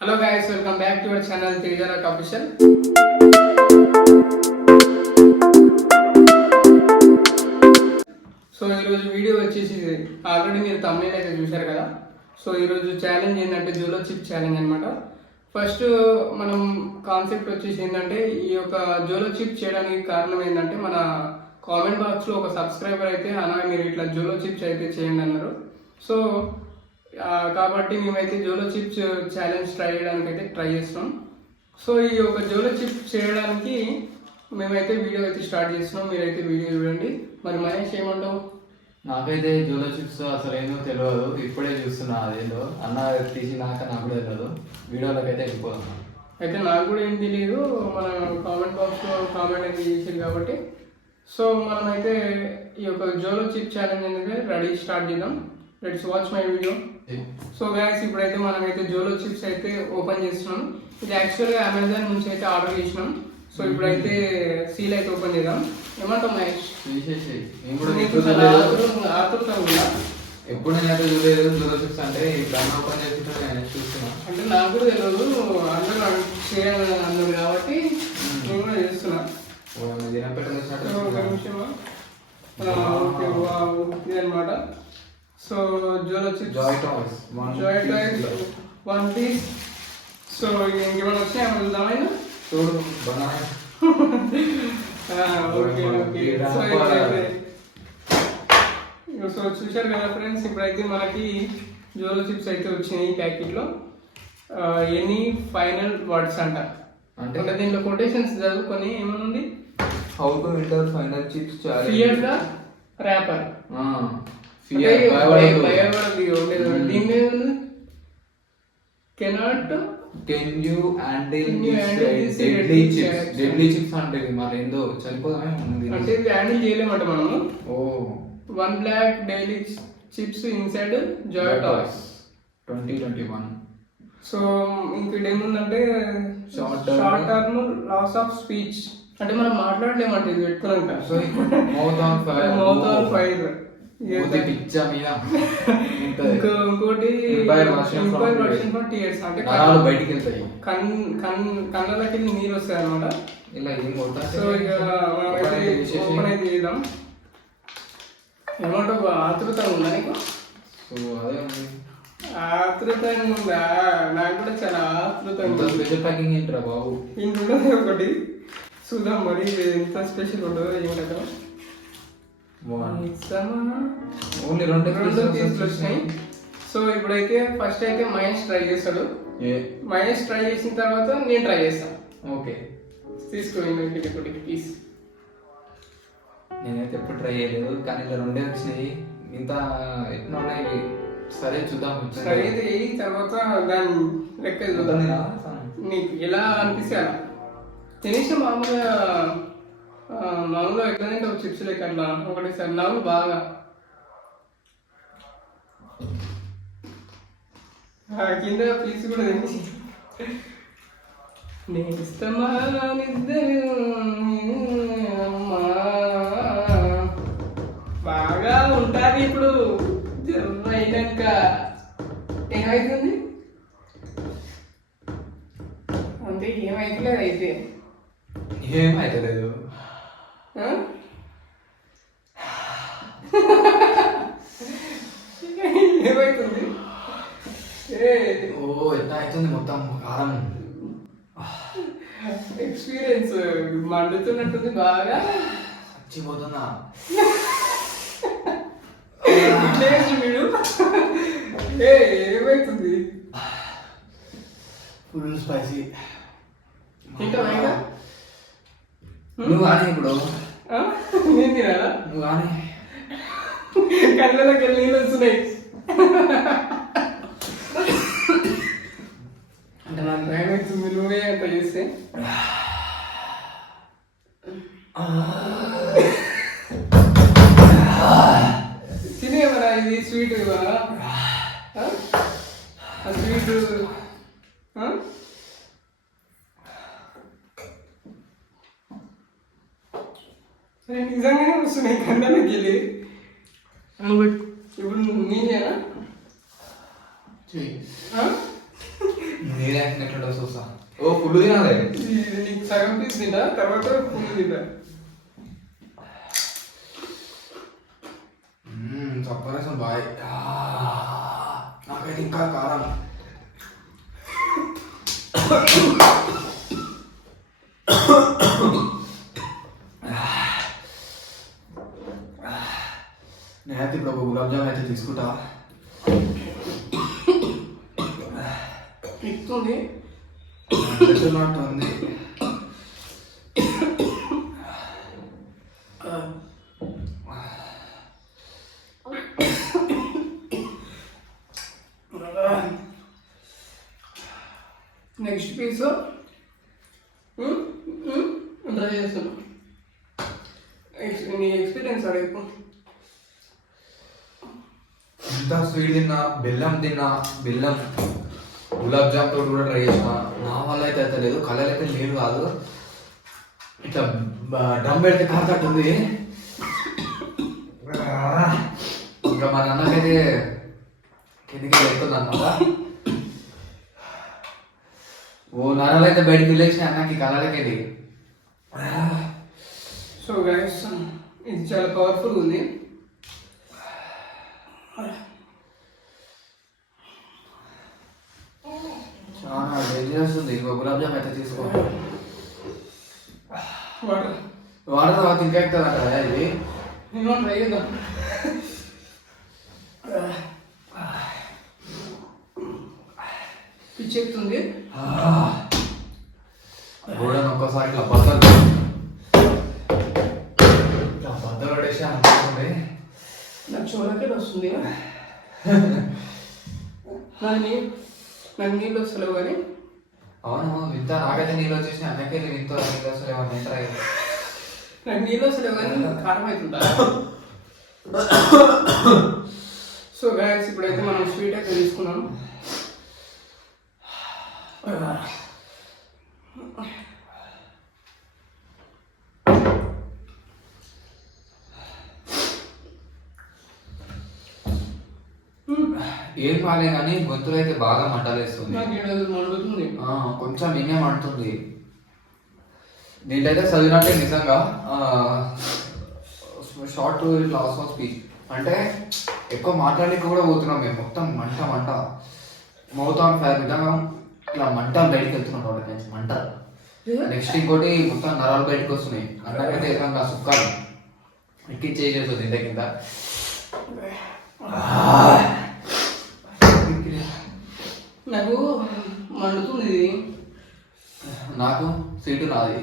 Hello guys, welcome back to our channel Tejarak Official. So ఈరోజు video వచ్చేసి already మీరు తమిళ అయితే చూశారు కదా. సో ఈరోజు ఛాలెంజ్ ఏంటంటే జూలో చిప్ ఛాలెంజ్ అనమాట. ఫస్ట్ మనం కాన్సెప్ట్ వచ్చేసి ఏంటంటే ఈ యొక్క జూలో చిప్ చేయడానికి కారణం ఏంటంటే మన కామెంట్ బాక్స్లో ఒక సబ్స్క్రైబర్ అయితే అన్న మీరు ఇట్లా జూలో చిప్స్ అయితే చేయండి అన్నారు. సో కాబట్టి మేమైతే జోలో చిప్స్ ఛాలెంజ్ ట్రై చేయడానికి అయితే ట్రై చేస్తున్నాం. సో ఈ యొక్క జోలో చిప్స్ చేయడానికి మేమైతే వీడియో అయితే స్టార్ట్ చేస్తున్నాం. మీరైతే వీడియో చూడండి. మరి మహేష్ ఏమంటావు? నాకైతే జోలో చిప్స్ అసలు ఏందో తెలియదు, ఇప్పుడే చూస్తున్నా. అదేందో అన్న తీసినాక నాకు కూడా తెలియదు. వీడియోలోకి అయితే వెళ్ళిపోదాం. అయితే నాకు కూడా ఏం తెలియదు, మన కామెంట్ బాక్స్లో కామెంట్ అయితే చేసారు కాబట్టి. సో మనమైతే ఈ యొక్క జోలో చిప్ ఛాలెంజ్ అనేది రెడీ స్టార్ట్ చేద్దాం. Let's watch my video. So guys ఇప్పుడైతే మనమైతే జోలో చిప్స్ అయితే ఓపెన్ చేస్తున్నాం. ఇది యాక్చువల్గా అమెజాన్ నుంచి అయితే ఆర్డర్ చేసినాం. సో ఇప్పుడైతే సీల్ అయితే ఓపెన్ చేద్దాం. ఏమంటావు మహేష్? ఆతురత ఉందా? ఎప్పుడు నేనైతే చూడలేదు జోలో చిప్స్. అంటే ఇప్పుడు అన్న ఓపెన్ చేస్తుంటే నేను చూస్తున్నా. అంటే నాకు కూడా తెలియదు, అందరూ చేయాలి అందరు కాబట్టి నేను కూడా చేస్తున్నా. ఒక నిమిషమా. ఓకే ఇది అనమాట. So Jolo chips Joy Toys 1 piece. So ఇంకేమైనా వచ్చాయి ఏమైనా చూద్దామైనా చూడు బనానా. Okay okay. సో చూశారు కదా ఫ్రెండ్స్, ఇప్పుడైతే మనకి జోలో చిప్స్ అయితే వచ్చినాయి ఈ ప్యాకెట్లో. ఎనీ ఫైనల్ వర్డ్స్ అంట. అంటే దీంట్లో కొటేషన్స్ చదువుకొని ఏమనుంది? How to enter final chips fear the wrapper. Can you handle deadly chips? Deadly chips అంటే మరి ఏందో చనిపోదామే అంటే ఇది హ్యాండిల్ చేయలేమంట మనము. Oh 1 lakh daily chips inside Joy Toys 2021. So ఇంకోటి ఏముందంటే short term loss of speech. అంటే మనం మాట్లాడలేమంటే ఇది పెట్టుకున్నాక. సో మౌత్ ఆన్ ఫైర్ ఇంకోటి టీయర్స్ అంటే బయటికి వెళ్తాయి, కళ్ళకి నీరు వస్తాయి అనమాట. ఇలా సో ఇక ఓపెన్ అయితే చేద్దాం. ఏమంటావు? ఆతృత ఉందా నీకు? సో అదే ఆతృతంగా ఉందా? నాకు కూడా చాలా ఆతృతంగా. స్పెషల్ ప్యాకింగ్ ఏంట్రా బాబు? ఇంట్లో ఒకటి చూద్దాం మరి ఎంత స్పెషల్ ఉంటుందో ఏం కదా. ఓన్లీ రెండు పీసులు వచ్చినాయి. సో ఇప్పుడైతే ఫస్ట్ అయితే మహేష్ ట్రై చేస్తాడు. మహేష్ ట్రై చేసిన తర్వాత నేను ట్రై చేస్తాను. ఓకే తీసుకోండి పీస్. నేనైతే ఎప్పుడు ట్రై చేయలేదు, కానీ ఇలా రెండే వచ్చినాయి. ఇంత ఎట్లా ఉన్నాయి? సరే చూద్దాం. సరే అయితే తర్వాత దాని లెక్క చూద్దాం. నీకు ఎలా అనిపిస్తే అలా తినేసి మామూలుగా ఎట్లా తింటే చిప్స్ లెక్క అట్లా ఒకటేసారి నవ్వు బాగా. కింద పీస్ కూడా తినేసి నేను ఇష్టమా బాగా ఉంటుంది. ఇప్పుడు జర్ర అయినాక ఏమవుతుంది అంటే ఏమైతలేదు. అయితే ఏమైతలేదు. ఏమైతుంది? ఓ ఎట్లా అవుతుంది మొత్తం కారం. ఎక్స్పీరియన్స్ మండుతున్నట్టుంది బాగా. చచ్చిపోతున్నా. వీడు ఏమైతుంది? Full spicy. తింటావా? నువ్వు కానీ ఇప్పుడు నేను తినాలా? నువ్వు కానీ కళ్ళకి నీళ్ళు వస్తున్నాయి. అంటే నాకు భయం అవుతుంది నువ్వే అంత చేస్తే. తినేవరా ఇది స్వీట్ ఇవ్వరా? స్వీట్ నిజంగానే వస్తున్నాయి కళ్ళకి వెళ్ళి. ఇప్పుడు నేను చేయనా? నేను యాక్షన్ ఎట్లా చూస్తా. ఓ ఫుల్ తినాలి. ఇది నీకు సగం పీస్ తింటా, తర్వాత ఫుల్ తింటా. చప్పరేసం బాయ్. నాకైతే ఇంకా కారం. నేనైతే ఇప్పుడు ఒక గులాబ్ జామ్ అయితే తీసుకుంటా. ఎక్కుతుంది నాట్ ఉంది. నెక్స్ట్ పీస్ ట్రై చేస్తున్నా. నీ ఎక్స్పీరియన్స్ అడగకు. ఎంత స్వీట్ తిన్నా, బెల్లం గులాబ్ జామ్ తోటి కూడా ట్రై చేసిన. నా వల్ల అయితే లేదు, కలర్ అయితే లేదు కాదు. ఇట్లా డమ్ పెడితే కారతట్టు ఉంది. ఇంకా మా నాన్నకైతే కిందికి వెళ్తుంది అన్నమాట. ఓ నరాలు అయితే బయటకు వెళ్ళేసిన అన్నకి కలర్కి. సో గైస్, ఇది చాలా పవర్ఫుల్ ఉంది. చాలా డేంజరస్ ఉంది. ఇంకో గులాబ్ జామ్ అయితే తీసుకో. వాటర్ తర్వాత ఇంకా ఎక్కుతుంది కదా ఇది. నేను ట్రై చేద్దాం. పిచ్చెక్కుతుంది. కూడా ఒక్కసారి ఇట్లా బద్దలు పడేసి అనుకోండి. నాకు చూడకే వస్తుంది. నాకు నీళ్ళు వస్తలేవు కానీ. అవును, వింత. నాకైతే నీళ్ళు వచ్చేసి అన్నకే వింత నీళ్ళు వస్తలేవు అని ట్రై. నాకు నీళ్ళు వస్తలేవు కానీ కారం అవుతుందా. సో గాయస్, ఇప్పుడైతే మనం స్వీట్ అయితే తీసుకున్నాం. ఏం కాలే కానీ గొంతులు అయితే బాగా మంటలేస్తుంది. మండుతుంది. కొంచెం నిన్నే మండుతుంది. దీంట్లో చదివినట్టే నిజంగా షార్ట్ లాస్ ఆఫ్ స్పీచ్ అంటే ఎక్కువ మాట్లాడలేక కూడా పోతున్నాం మేము. మొత్తం మంట మౌత్ ఆన్ ఫైర్ విధంగా ఇట్లా మంట బయటకు వెళ్తున్నాం. వాళ్ళకి మంట. నెక్స్ట్ ఇంకోటి మొత్తం నరాలు బయటకు వస్తున్నాయి. అన్నకైతే ఏకంగా సుక్కాలు ఎక్కించేసేస్తుంది ఇంత కింద. నాకు మండుతుంది ఇది. నాకు సీటు నాది.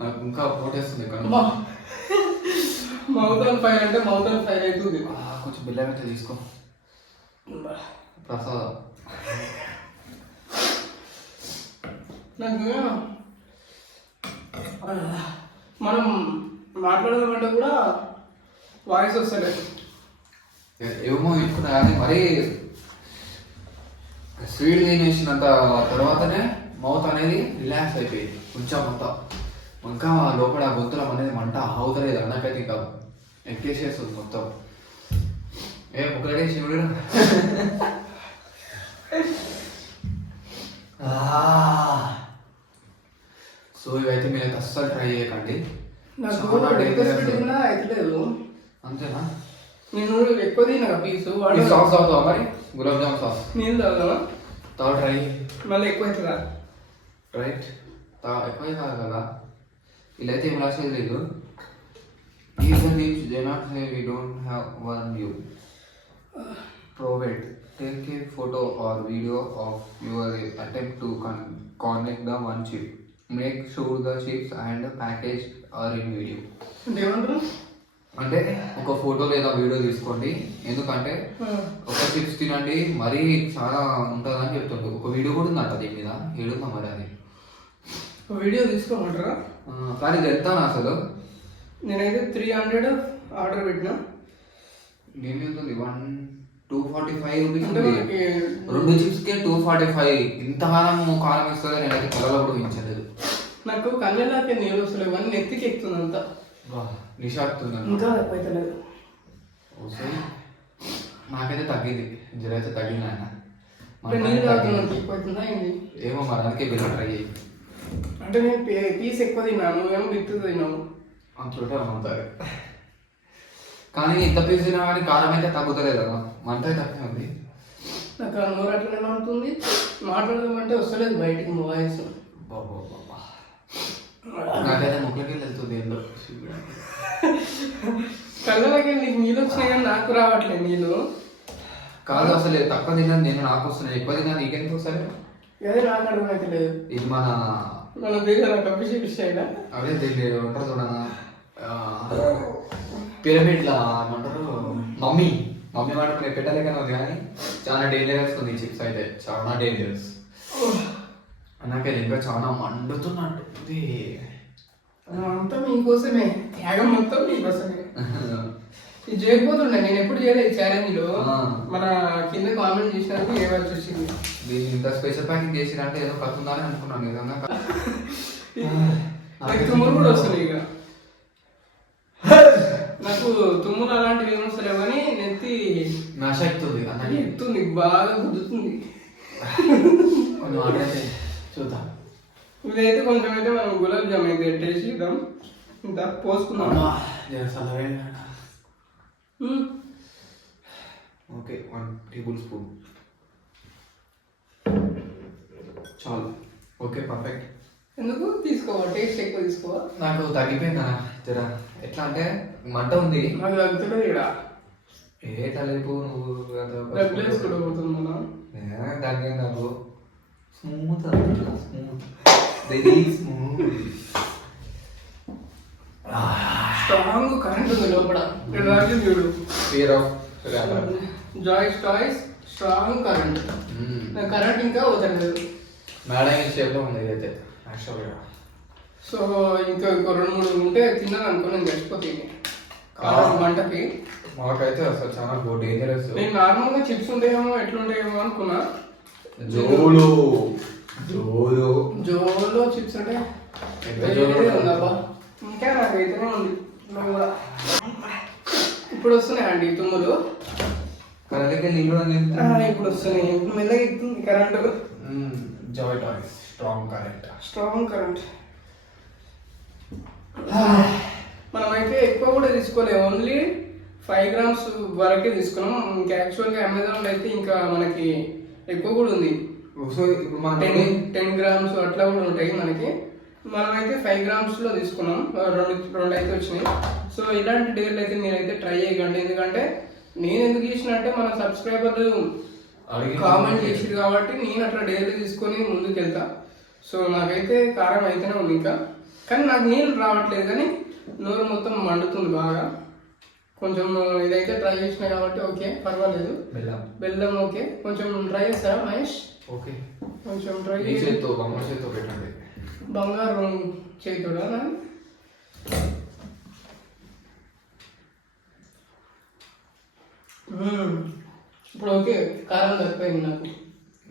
నాకు ఇంకా పోటేస్తుంది ఇక్కడ. మౌత్ ఆన్ ఫైర్ అంటే మౌత్ ఆన్ ఫైర్ అవుతుంది. కొంచెం బెల్లం అయితే తీసుకో. ప్రసాదం. నాకు మనం మాట్లాడాలంటే కూడా వాయిస్ వస్తలేదు. ఏమో ఇప్పుడు కానీ మరీ స్వీట్ తినేసినంత తర్వాతనే మౌత్ అనేది రిలాక్స్ అయిపోయింది కొంచెం. అంతా ఇంకా లోపల గొంతులం అనేది మంట అవుతలేదు. అన్నకైతే ఇంకా ఎక్కేసేస్తుంది మొత్తం. ఒకటే శివుడు. సో ఇవైతే మీరైతే అస్సలు ట్రై చేయకండి. అవుతలేదు. అంతేనా? నేను ఎక్కువ తిన్నా పీసు. సాస్ అవుతావా మరి? గులాబ్ జామ్ సాస్ నేను తాగుదామా? ట్రై. మళ్ళీ ఎక్కువ అవుతుందా? రైట్. ఎక్కువ కాదు కదా. ఇలా అయితే ఏం రాసేది లేదు. Even if they not say we don't have one view. Prove it. Take a photo or video of your attempt to connect the one chip. Make sure the chips and package are in video. అంటే ఒక photo లేదా video తీసుకోండి. ఎందుకంటే ఒక chips తినండి మరీ చాలా ఉంటుందని చెప్తుండ్రు. ఒక వీడియో కూడా ఉందంట దీని మీద. ఏడుందా మరి అది? వీడియో తీసుకోమంటారా? కానీ ఇది ఎంత అసలు? నేనైతే 300 ఆర్డర్ పెట్టినా. నేను ఉంటుంది 245 రూపీస్. రెండు చిప్స్కే 245. ఇంతకాలం కాలం ఇస్తుందో నేనైతే కలలో కూడా ఊహించలేదు. నాకు కళ్ళలాకే నీళ్ళు వస్తలేవు కానీ నెత్తికి ఎక్కుతుంది అంతా. నిషాక్తున్నాను ఇంకా ఎక్కువైతలేదు. నాకైతే తగ్గింది. జ్వరం అయితే తగ్గింది ఆయన. అంటే నీళ్ళు తాగుతున్నాను ఎక్కువైతుందా ఏంటి? ఏమో మరి అందుకే బిల్లు ట్రై చేయి. అంటే నేను పీస్ ఎక్కువ తిన్నాను, నువ్వేమో బిత్తు తిన్నావు. అంతుంటే ఉంటుంది. కానీ ఇంత పీస్ తినా కానీ కారం అయితే తగ్గుతలేదు కదా, మంట అయితే తక్కువ ఉంది. నాకు ఆ నోరు అట్లనే ఉంటుంది, మాట్లాడదామంటే వస్తలేదు బయటికి వాయిస్. బాబా నాకైతే ముక్కలకి వెళ్తుంది ఏందో. కళ్ళకి నీకు నీళ్ళు వచ్చినాయి కానీ నాకు రావట్లేదు నీళ్ళు. కాదు అసలు తక్కువ తిన్నాను నేను, నాకు వస్తున్నాయి. ఎక్కువ తిన్నా నీకెందుకు వస్తాయి? అదే నాకు అర్థమైతే లేదు. ఇది మన దగ్గర అభిషేక్ స్టైల్ అదే తెలియదు ఉంటారు చూడ పిరమిడ్లా ఏమంటారు, మమ్మీ వాడుకునే పెట్టలేకనే ఉంది కానీ చాలా డేంజరస్ ఉంది చిప్స్ అయితే, చాలా డేంజరస్. నాకైతే ఇంకా చాలా మండుతున్నట్టుంది. అంతా మీకోసమే, త్యాగం మొత్తం మీకోసమే. ఇది చేయకపోతుండే, నేను ఎప్పుడు చేయలేదు ఛాలెంజ్ లో. మన కింద కామెంట్ చేసినందుకు ఏవాల్సి వచ్చింది. దీన్ని ఇంత స్పెషల్ ప్యాకింగ్ చేసినంటే ఏదో కథ ఉందని అనుకున్నాను నిజంగా. తుమ్ములు కూడా వస్తుంది ఇక. నాకు తుమ్ములు అలాంటివి ఏమి వస్తలేవు కానీ నెత్తి నశక్తుంది ఎత్తుంది, బాగా గుద్దుతుంది. కొంచెం ఆర్డర్ చూద్దాం. ఇదైతే కొంచెం అయితే మనం గులాబ్ జామ్ అయితే టేస్ట్ చేద్దాం. ఇంత పోసుకుందాం. ఓకే 1 టేబుల్ స్పూన్ చాలు. Okay perfect. ఎందుకు తీసుకోవా, టేస్ట్ ఎక్కువ తీసుకోవా? నాకు తగ్గిపోయిందా జర, ఎట్లా అంటే మంట ఉంది. నాకు తగ్గుతుంది ఇక్కడ. ఏ తలేపు నువ్వు కూడా పోతుంది తగ్గింది నాకు. స్మూత్ స్మూత్ స్ట్రాంగ్ కరెంట్ ఉంది లోపల. చూడు, fear of joys toys strong current. Current ఇంకా వదలలేదు. మేడం షేప్లో ఉంది ఇదైతే. సో ఇంకా 2-3 ఉంటే తిన్నాను అనుకో, నేను చచ్చిపోతాయి మంటకి. మాకైతే అసలు చాలా డేంజరస్. నేను నార్మల్గా చిప్స్ ఉంటాయేమో ఎట్లుంటాయేమో అనుకున్నా. జోలో చిప్స్ అంటే ఉందబ్బా, ఇంకా నాకైతేనే ఉంది. ఇప్పుడు వస్తున్నాయండి తుమ్ములు. కరెంట్కి నీళ్ళు ఇప్పుడు వస్తున్నాయి, ఇప్పుడు మెల్లగా ఎక్కుతుంది current. Joy toys strong current. మనమైతే ఎక్కువ కూడా తీసుకోలేము, ఓన్లీ 5 grams వరకే తీసుకున్నాం. ఇంకా యాక్చువల్గా అమెజాన్లో అయితే ఇంకా మనకి ఎక్కువ కూడా ఉంది. సో ఇప్పుడు మన 10 grams అట్లా కూడా ఉంటాయి మనకి. మనమైతే 5 grams తీసుకున్నాం, రెండు అయితే వచ్చినాయి. సో ఇలాంటి డేర్లు అయితే మీరైతే ట్రై చేయకండి. ఎందుకంటే నేను ఎందుకు చేసిన అంటే మన సబ్స్క్రైబర్లు కామెంట్ చేసిరు కాబట్టి నేను అట్లా డైలీ తీసుకొని ముందుకు వెళ్తా. సో నాకైతే కారం అయితేనే ఉంది ఇంకా, కానీ నాకు నీళ్ళు రావట్లేదు కానీ నోరు మొత్తం మండుతుంది బాగా. కొంచెం ఇదైతే ట్రై చేసిన కాబట్టి ఓకే పర్వాలేదు. బెల్లం ఓకే, కొంచెం ట్రై చేస్తారా మహేష్? ఓకే కొంచెం ట్రై చేతితో పెట్టండి. బంగారు చేతుడా? ఇప్పుడు ఓకే, కారం తక్కువైంది నాకు.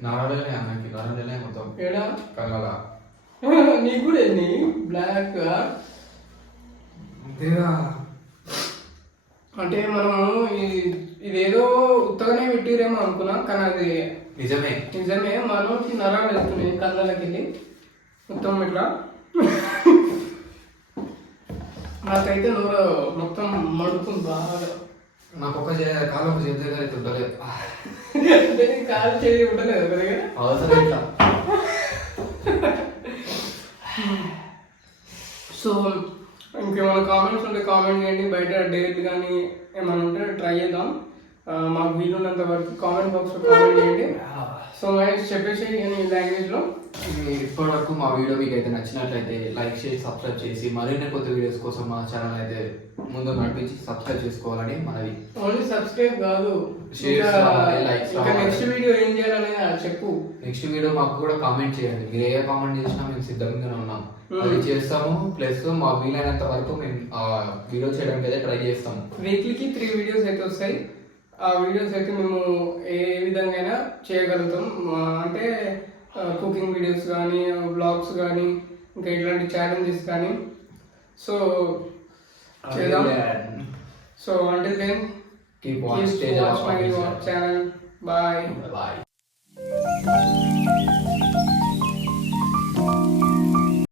నారాయణ అన్నకి నారాయణ మొత్తం ఏడా కలరా నీకు కూడా ఎన్ని బ్లాక్ అంటే మనము ఇదేదో ఉత్తగానే పెట్టిరేమో అనుకున్నాం, కానీ అది నిజమే. మనకి నరాలు వెళ్తున్నాయి కళ్ళకి వెళ్ళి మొత్తం ఇట్లా. నాకైతే నోరు మొత్తం మడుతుంది బాగా. నాకు ఒక కాలు ఒక చేతి దగ్గర అయితే ఉండలేదు. కాలు చేయి ఉండలేదు కదా అవసరం ఇట్లా. సో ఇంకేమైనా కామెంట్స్ ఉంటే కామెంట్ చేయండి. బయట డేట్ కానీ ఏమైనా ఉంటే ట్రై చేద్దాం. మాకు వీలున్నంత వరకు కామెంట్ బాక్స్లో కామెంట్ చేయండి. సో మహేష్ చెప్పేసి కానీ ఈ లాంగ్వేజ్లో ఇప్పటి వరకు మా వీడియో మీకు అయితే నచ్చినట్లయితే లైక్ చేసి సబ్స్క్రైబ్ చేసి మరిన్ని కొత్త వీడియోస్ కోసం మా ఛానల్ అయితే ముందు నడిపించి సబ్స్క్రైబ్ చేసుకోవాలని మనది. ఓన్లీ సబ్స్క్రైబ్ కాదు, నెక్స్ట్ వీడియో ఏం చేయాలనేది చెప్పు. నెక్స్ట్ వీడియో మాకు కూడా కామెంట్ చేయండి. మీరు ఏ కామెంట్ చేసినా మేము సిద్ధంగానే ఉన్నాం, అది చేస్తాము. ప్లస్ మా వీలైనంత వరకు మేము వీడియో చేయడానికి అయితే ట్రై చేస్తాము. వీక్లీకి 3 వీడియోస్ అయితే వస్తాయి. ఆ వీడియోస్ అయితే మేము ఏ విధంగా అయినా చేయగలుగుతాం. అంటే కుకింగ్ వీడియోస్ కానీ, వ్లాగ్స్ కానీ, ఇంకా ఇట్లాంటి ఛాలెంజెస్ కానీ. సో చేద్దాం. So until then keep watching my channel. Bye.